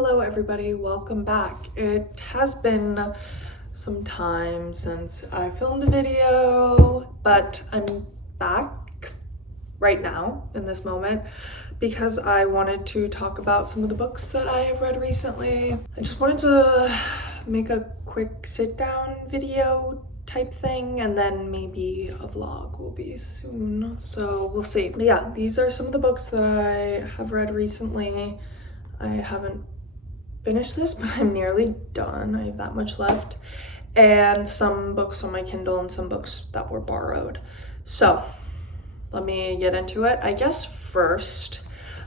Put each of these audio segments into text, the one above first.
Hello everybody, welcome back. It has been some time since I filmed a video, but I'm back right now in this moment because I wanted to talk about some of the books that I have read recently. I just wanted to make a quick sit down video type thing, and then maybe a vlog will be soon, so we'll see. But yeah, these are some of the books that I have read recently. I haven't finished this, but I'm nearly done. I have that much left, and some books on my Kindle and some books that were borrowed. So let me get into it. I guess first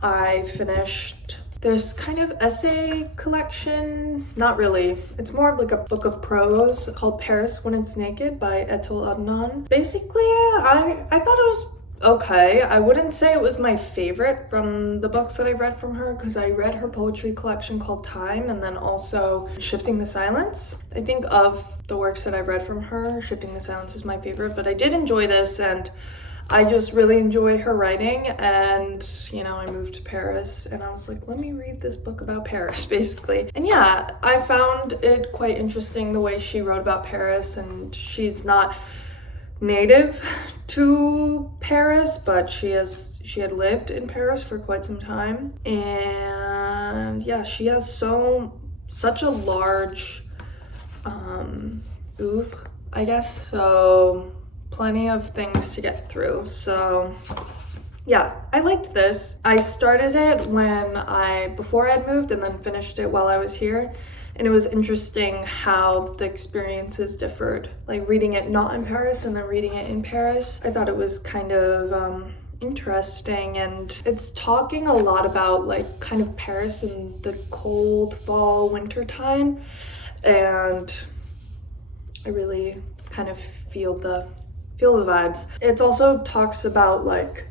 I finished this kind of essay collection. Not really, it's more of like a book of prose called Paris When It's Naked by Etel Adnan. Basically, I thought it was okay. I wouldn't say it was my favorite from the books that I read from her, because I read her poetry collection called Time and then also Shifting the Silence. I think of the works that I read from her, Shifting the Silence is my favorite, but I did enjoy this, and I just really enjoy her writing. And you know, I moved to Paris and I was like, let me read this book about Paris, basically. And yeah, I found it quite interesting the way she wrote about Paris, and she's not native to Paris, but she had lived in Paris for quite some time. And yeah, she has such a large oeuvre, I guess, so plenty of things to get through. So yeah, I liked this. I started it before I'd moved, and then finished it while I was here. And it was interesting how the experiences differed, like reading it not in Paris and then reading it in Paris. I thought it was kind of interesting, and it's talking a lot about like kind of Paris in the cold fall winter time, and I really kind of feel the vibes. It also talks about like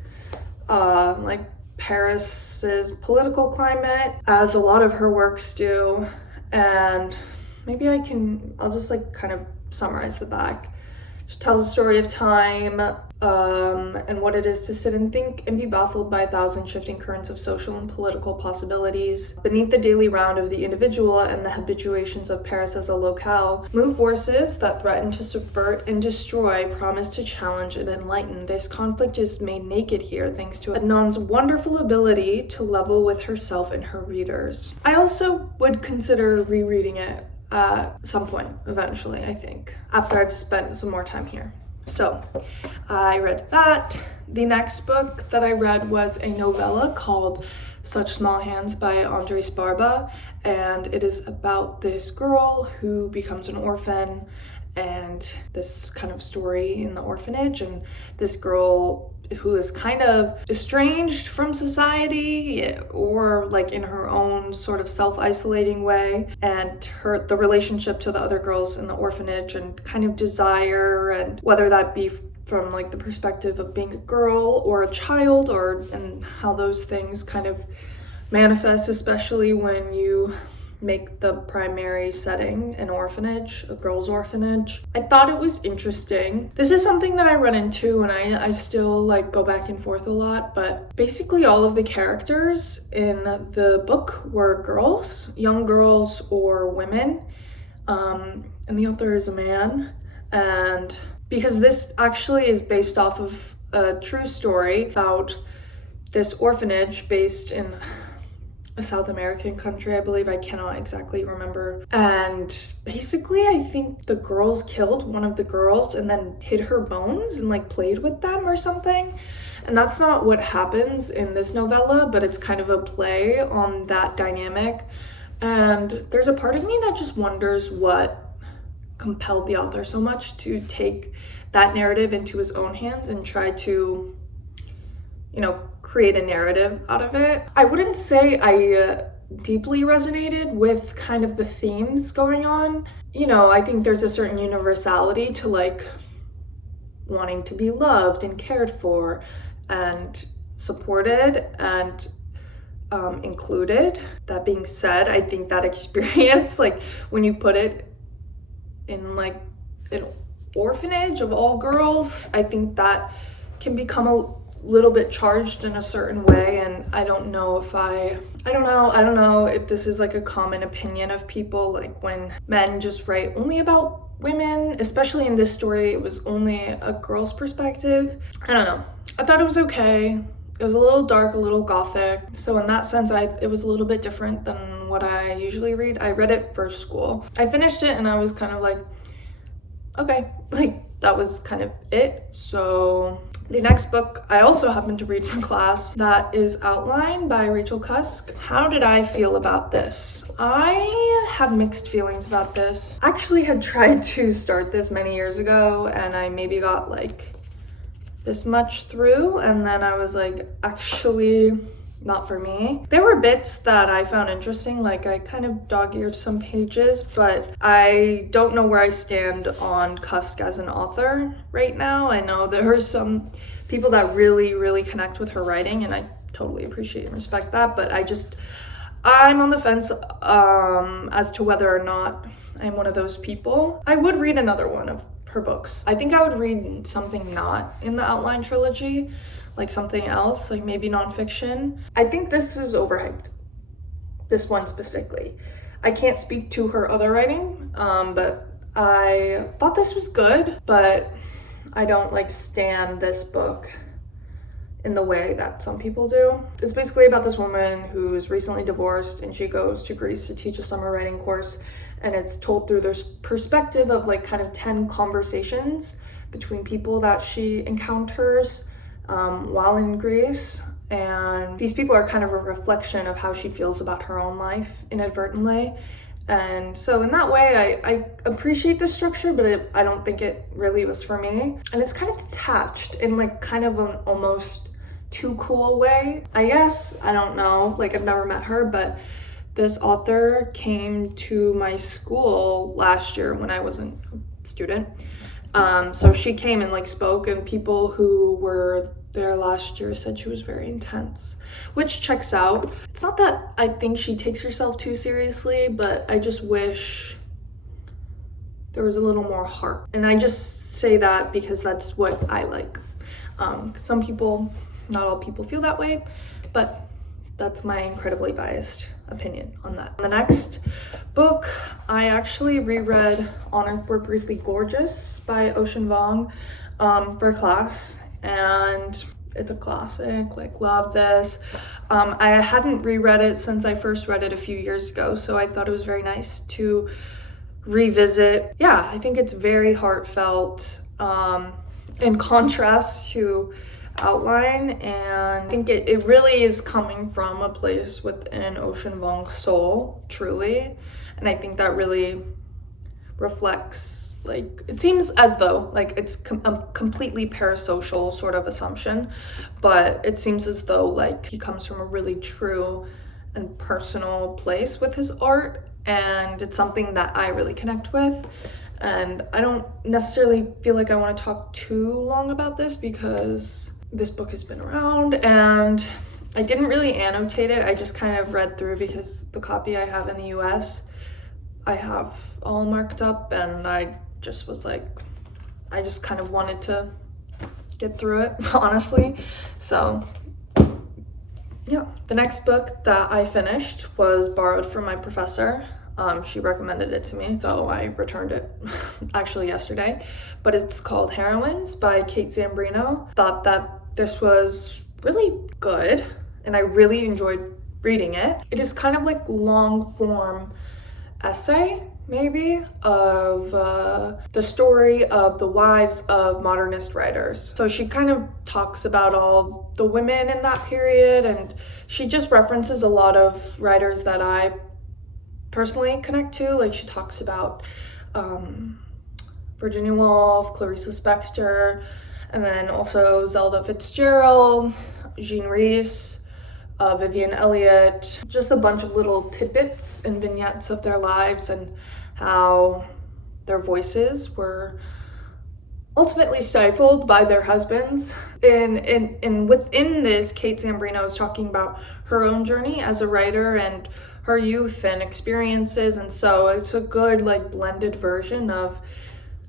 Paris's political climate, as a lot of her works do. And maybe I'll just like kind of summarize the back. She tells a story of time and what it is to sit and think and be baffled by 1,000 shifting currents of social and political possibilities. Beneath the daily round of the individual and the habituations of Paris as a locale, move forces that threaten to subvert and destroy, promise to challenge and enlighten. This conflict is made naked here thanks to Adnan's wonderful ability to level with herself and her readers. I also would consider rereading it at some point eventually, I think, after I've spent some more time here. So I read that. The next book that I read was a novella called Such Small Hands by Andres Barba, and it is about this girl who becomes an orphan, and this kind of story in the orphanage, and this girl who is kind of estranged from society, or like in her own sort of self-isolating way, and the relationship to the other girls in the orphanage, and kind of desire, and whether that be from like the perspective of being a girl or a child, and how those things kind of manifest, especially when you make the primary setting an orphanage, a girls' orphanage. I thought it was interesting. This is something that I run into, and I still like go back and forth a lot, but basically all of the characters in the book were girls, young girls or women, and the author is a man. And because this actually is based off of a true story about this orphanage based in a South American country, I believe. I cannot exactly remember. And basically, I think the girls killed one of the girls and then hid her bones and like played with them or something. And that's not what happens in this novella, but it's kind of a play on that dynamic. And there's a part of me that just wonders what compelled the author so much to take that narrative into his own hands and try to, create a narrative out of it. I wouldn't say I deeply resonated with kind of the themes going on. I think there's a certain universality to like wanting to be loved and cared for and supported and included. That being said, I think that experience, like when you put it in like an orphanage of all girls, I think that can become a little bit charged in a certain way, and I don't know if I I don't know if this is like a common opinion of people, like when men just write only about women, especially in this story, it was only a girl's perspective. I don't know. I thought it was okay. It was a little dark, a little gothic. So in that sense, it was a little bit different than what I usually read. I read it for school. I finished it and I was kind of like, okay, like that was kind of it. So the next book I also happened to read for class, that is Outline by Rachel Cusk. How did I feel about this? I have mixed feelings about this. I actually had tried to start this many years ago and I maybe got like this much through, and then I was like, actually not for me. There were bits that I found interesting, like I kind of dog-eared some pages, but I don't know where I stand on Cusk as an author right now. I know there are some people that really connect with her writing, and I totally appreciate and respect that, but I'm on the fence as to whether or not I'm one of those people. I would read another one of her books. I think I would read something not in the Outline trilogy, like something else, like maybe nonfiction. I think this is overhyped, this one specifically. I can't speak to her other writing, but I thought this was good, but I don't like stan this book in the way that some people do. It's basically about this woman who's recently divorced and she goes to Greece to teach a summer writing course, and it's told through this perspective of like kind of 10 conversations between people that she encounters while in Greece. And these people are kind of a reflection of how she feels about her own life inadvertently. And so in that way, I appreciate the structure, but I don't think it really was for me. And it's kind of detached in like kind of an almost too cool way, I guess. I don't know, like I've never met her, but this author came to my school last year when I wasn't a student. So she came and like spoke, and people who were there last year said she was very intense, which checks out. It's not that I think she takes herself too seriously, but I just wish there was a little more heart. And I just say that because that's what I like. Some people, not all people feel that way, but that's my incredibly biased opinion on that. The next book, I actually reread On Earth We're Briefly Gorgeous by Ocean Vuong for class, and it's a classic, like love this. I hadn't reread it since I first read it a few years ago, so I thought it was very nice to revisit. Yeah, I think it's very heartfelt in contrast to Outline, and I think it really is coming from a place within Ocean Vuong's soul, truly. And I think that really reflects, like, it seems as though like it's a completely parasocial sort of assumption, but it seems as though like he comes from a really true and personal place with his art, and it's something that I really connect with. And I don't necessarily feel like I want to talk too long about this because this book has been around and I didn't really annotate it. I just kind of read through because the copy I have in the US, I have all marked up, and I just was like, I just kind of wanted to get through it, honestly. So yeah, the next book that I finished was borrowed from my professor. She recommended it to me, so I returned it actually yesterday, but it's called Heroines by Kate Zambrino. Thought that this was really good and I really enjoyed reading it. It is kind of like long form essay maybe of the story of the wives of modernist writers. So she kind of talks about all the women in that period, and she just references a lot of writers that I personally connect to. Like she talks about Virginia Woolf, Clarice Lispector, and then also Zelda Fitzgerald, Jean Rhys, Vivian Elliott, just a bunch of little tidbits and vignettes of their lives and how their voices were ultimately stifled by their husbands. And within this, Kate Zambrino is talking about her own journey as a writer and her youth and experiences, and so it's a good like blended version of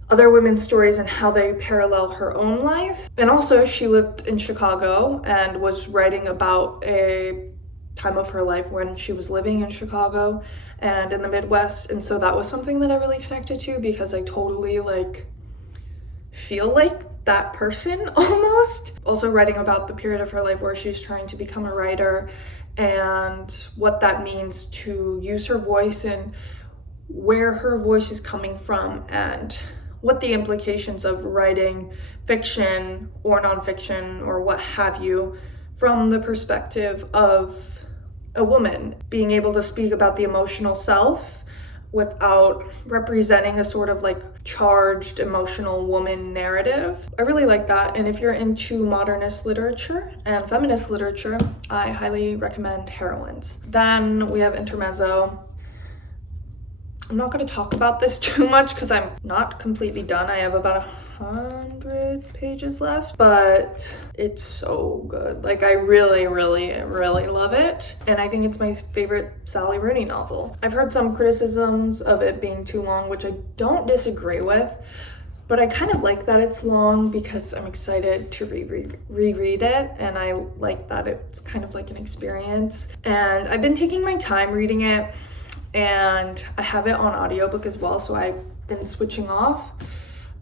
other women's stories and how they parallel her own life. And also she lived in Chicago and was writing about a time of her life when she was living in Chicago and in the Midwest. And so that was something that I really connected to, because I totally like feel like that person almost. Also writing about the period of her life where she's trying to become a writer and what that means to use her voice and where her voice is coming from and what the implications of writing fiction or nonfiction or what have you from the perspective of a woman, being able to speak about the emotional self without representing a sort of like charged emotional woman narrative. I really like that. And if you're into modernist literature and feminist literature, I highly recommend Heroines. Then we have Intermezzo. I'm not going to talk about this too much because I'm not completely done. I have about 100 pages left, but it's so good. Like, I really, really, really love it. And I think it's my favorite Sally Rooney novel. I've heard some criticisms of it being too long, which I don't disagree with, but I kind of like that it's long because I'm excited to reread it, and I like that it's kind of like an experience. And I've been taking my time reading it, and I have it on audiobook as well, so I've been switching off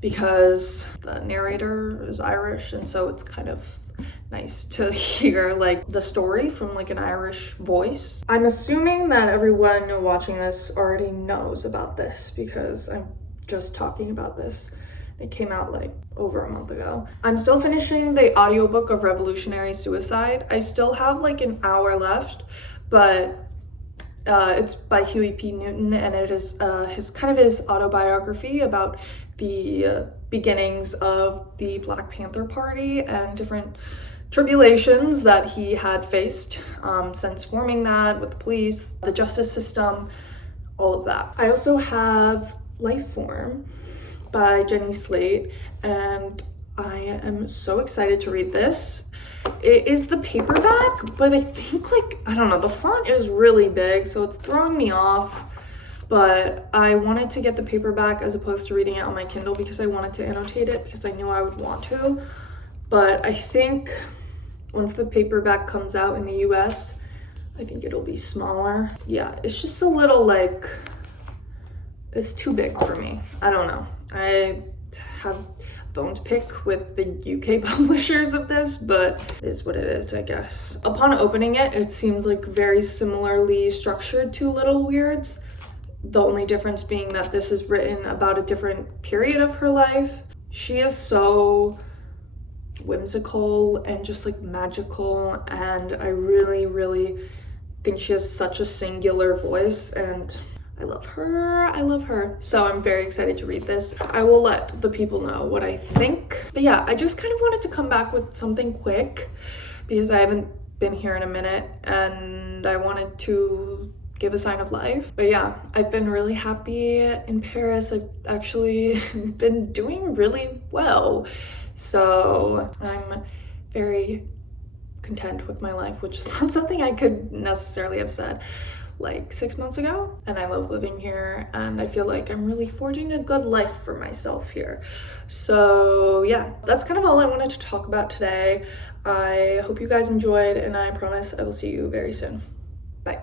because the narrator is Irish, and so it's kind of nice to hear like the story from like an Irish voice. I'm assuming that everyone watching this already knows about this because I'm just talking about this. It came out like over a month ago. I'm still finishing the audiobook of Revolutionary Suicide. I still have like an hour left, but it's by Huey P. Newton, and it is his autobiography about the beginnings of the Black Panther Party and different tribulations that he had faced since forming that with the police, the justice system, all of that. I also have Lifeform by Jenny Slate, and I am so excited to read this. It is the paperback, but I think I don't know, the font is really big, so it's throwing me off. But I wanted to get the paperback as opposed to reading it on my Kindle because I wanted to annotate it because I knew I would want to. But I think once the paperback comes out in the US, I think it'll be smaller. Yeah, it's just a little it's too big for me. I don't know. I have bone to pick with the UK publishers of this, but it is what it is, I guess. Upon opening it, it seems like very similarly structured to Little Weirds. The only difference being that this is written about a different period of her life. She is so whimsical and just like magical, and I really, really think she has such a singular voice, and I love her. I love her. So I'm very excited to read this. I will let the people know what I think. But yeah, I just kind of wanted to come back with something quick because I haven't been here in a minute and I wanted to give a sign of life. But yeah, I've been really happy in Paris. I've actually been doing really well. So I'm very content with my life, which is not something I could necessarily have said like 6 months ago. And I love living here, and I feel like I'm really forging a good life for myself here. So yeah, that's kind of all I wanted to talk about today. I hope you guys enjoyed, and I promise I will see you very soon.